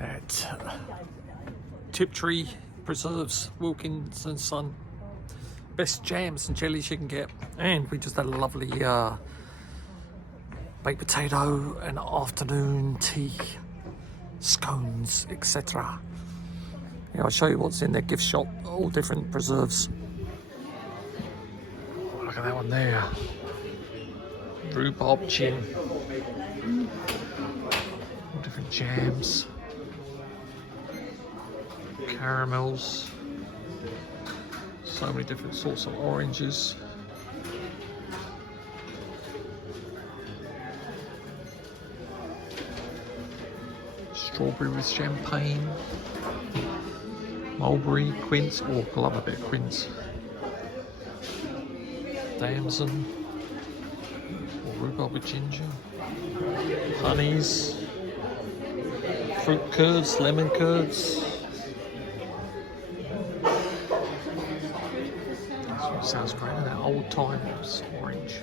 at Tiptree Preserves, Wilkin Sons. Best jams and jellies you can get. And we just had a lovely baked potato and afternoon tea, scones, etc. Yeah, I'll show you what's in their gift shop. All different preserves. Look at that one there. Rhubarb gin. All different jams. Caramels. So many different sorts of oranges. Strawberry with champagne. Mulberry, quince. Oh, I love a bit of quince. Damson. Or rhubarb with ginger. Honeys. Fruit curds, lemon curds. Sounds great, isn't it? Old times orange.